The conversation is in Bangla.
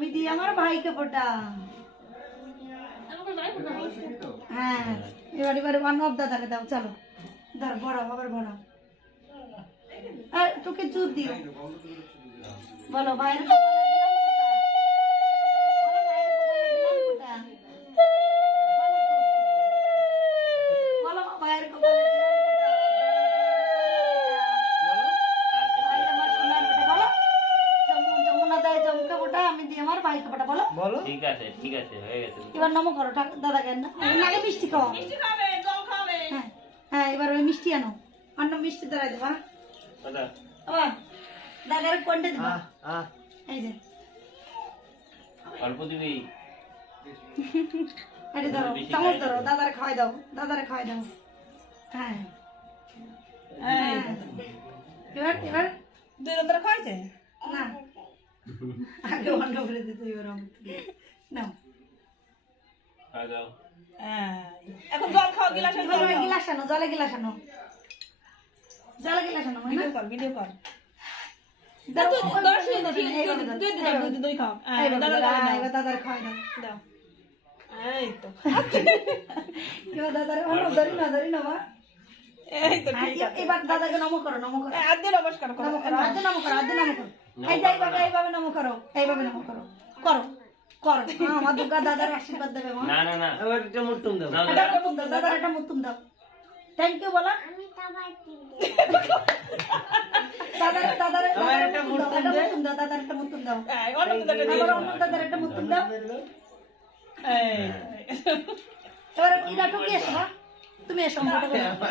আমি দিই আমার ভাইকে ফোটা। হ্যাঁ এবার এবার অন্নব দাদাকে দাও, চলো ধর বড় আবার বড়। তোকে জুত দিও, বলো ভাইয়ের কপালে দিলাম ফোঁটা। বলো ভাইয়ের কপালে দিলাম ফোঁটা। যমুনা দেয় জমকে ফোঁটা, আমি দিই আমার ভাইকে ফোঁটা। বলো বলো। ঠিক আছে হয়ে গেছে। এবার নমো করো দাদাকে, আগে মিষ্টি খাও। হ্যাঁ হ্যাঁ এবার ওই মিষ্টি আনো, অন্য মিষ্টি দাঁড়াই দেবা। দাদার কোনটা দিবা? এই যে অল্প দিবি। এটা ধরো, চামচ ধরো, দাদারে খাওয়াই দাও, দাদারে খাওয়াই দাও। হ্যাঁ এবার এবার দুই রকম খাইছে না, আগে অন্য করে দিতে এবার নাও। দাও। এখন জল খাওয়া গিলাস এবার ওই গিলাস আনো, জলে গিলাস আনো, জলে গিলাস আনো। ভিডিও কর দুই খাও এবার দাদারে খাওয়াই দাও। দাও এই তো এবার দাদারে অন্য ধরি না মা। এই তো ঠিক আছে এবার দাদাকে নমো করো, নমো করো, আদ্য নমস্কার করো নমো করো, আদে নমো করো, আদে নমো করো। এই যে এইভাবে নমো করো, এইভাবে নমো করো, করো করো। আমার দুর্গা দাদার আশীর্বাদ দেবে মা। না এবার এটা মুট্টুম দাও। এটা মুতুম দাও, দাদার এটা মুতুম দাও। থ্যাংক ইউ বলো। দাদার একটা মুতুম দাও, দাদার একটা মুতুম দাও। আবার অন্য দাদার একটা মুতুম দাও। এবার ইরা টুকি এসো মা, তুমি এসো।